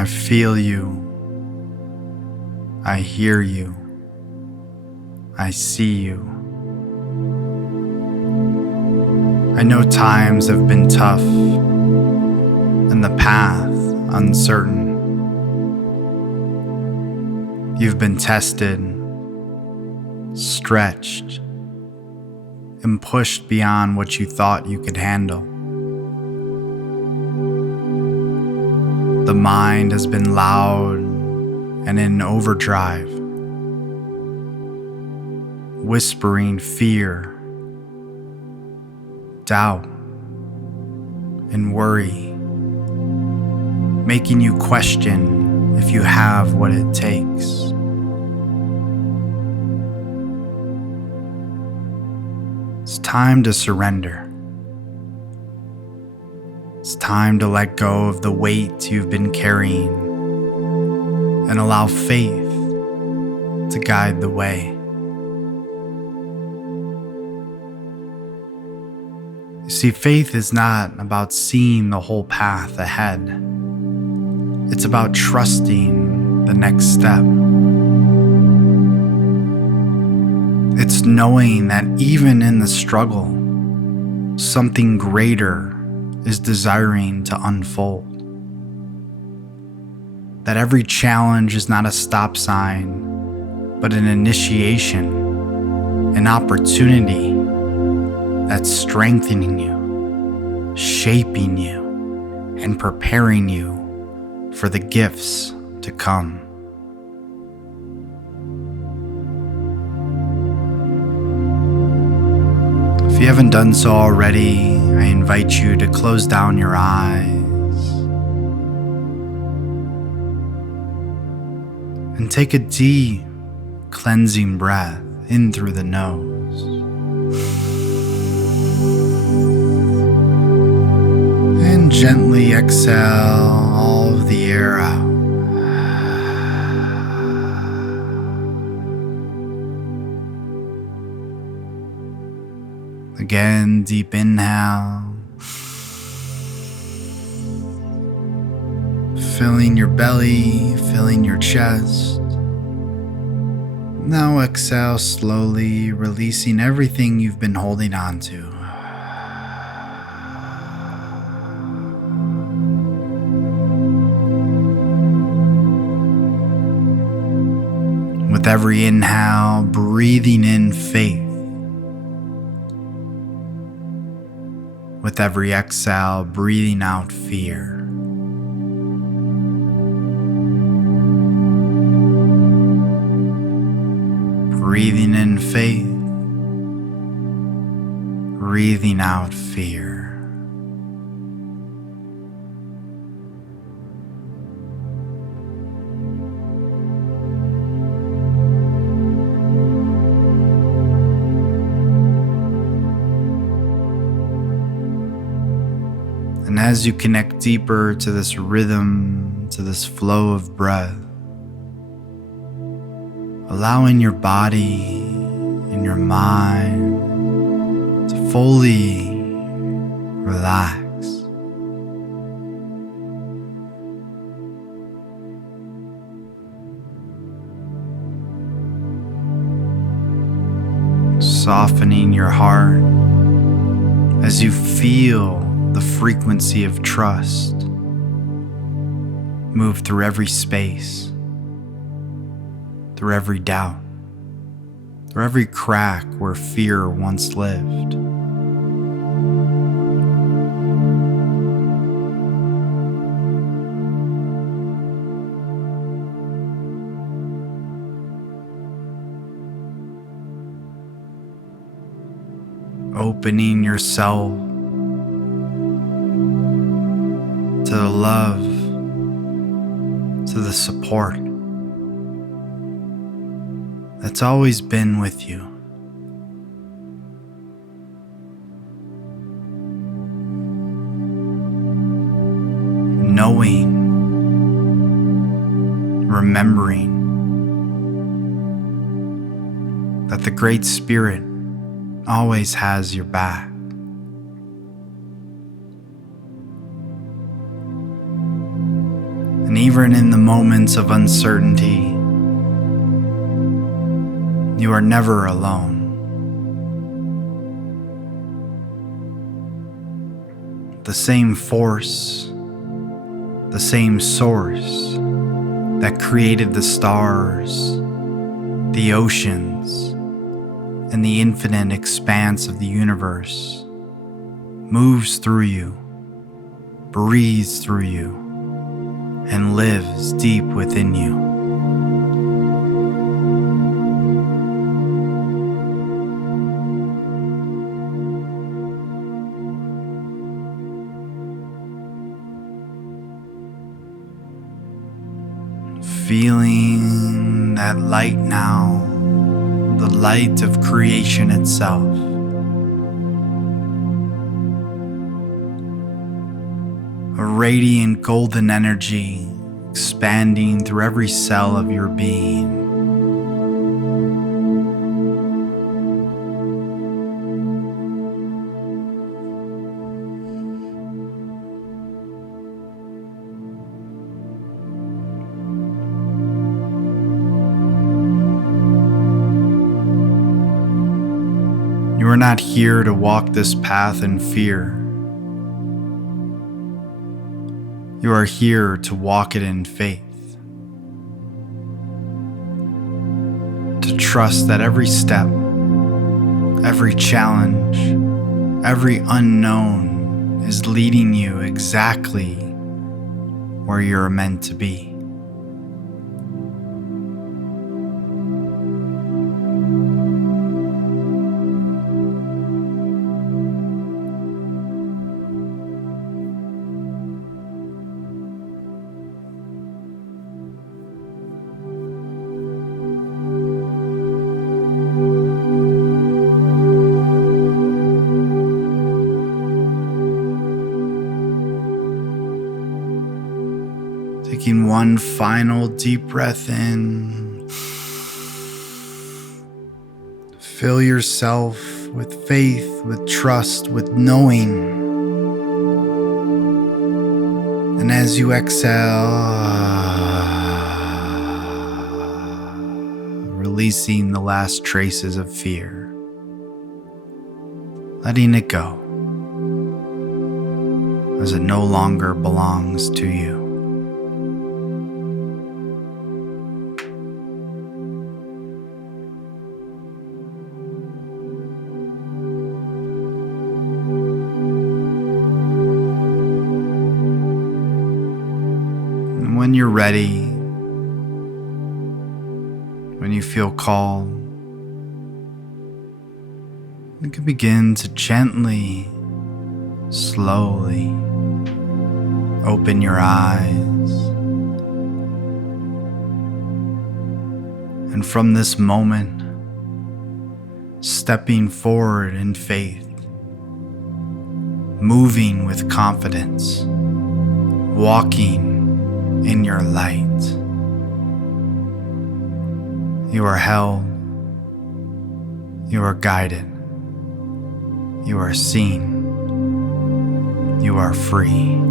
I feel you. I hear you. I see you. I know times have been tough and the path uncertain. You've been tested, stretched, and pushed beyond what you thought you could handle. The mind has been loud and in overdrive, whispering fear, doubt, and worry, making you question if you have what it takes. It's time to surrender. It's time to let go of the weight you've been carrying and allow faith to guide the way. You see, faith is not about seeing the whole path ahead. It's about trusting the next step. It's knowing that even in the struggle, something greater is desiring to unfold. That every challenge is not a stop sign, but an initiation, an opportunity that's strengthening you, shaping you, and preparing you for the gifts to come. If you haven't done so already, I invite you to close down your eyes and take a deep, cleansing breath in through the nose and gently exhale all of the air out. Again, deep inhale, filling your belly, filling your chest. Now exhale slowly, releasing everything you've been holding on to. With every inhale, breathing in faith. With every exhale, breathing out fear. Breathing in faith, breathing out fear. And as you connect deeper to this rhythm, to this flow of breath, allowing your body and your mind to fully relax. Softening your heart as you feel the frequency of trust move through every space, through every doubt, through every crack where fear once lived. Opening yourself to the love, to the support that's always been with you. Knowing, remembering that the Great Spirit always has your back. And even in the moments of uncertainty, you are never alone. The same force, the same source that created the stars, the oceans, and the infinite expanse of the universe moves through you, breathes through you, and lives deep within you. Feeling that light now, the light of creation itself. A radiant golden energy expanding through every cell of your being. You are not here to walk this path in fear. You are here to walk it in faith. To trust that every step, every challenge, every unknown is leading you exactly where you're meant to be. Taking one final deep breath in. Fill yourself with faith, with trust, with knowing. And as you exhale, releasing the last traces of fear, letting it go as it no longer belongs to you. When you're ready, when you feel called, you can begin to gently, slowly open your eyes. And from this moment, stepping forward in faith, moving with confidence, walking in your light. You are held, you are guided, you are seen, you are free.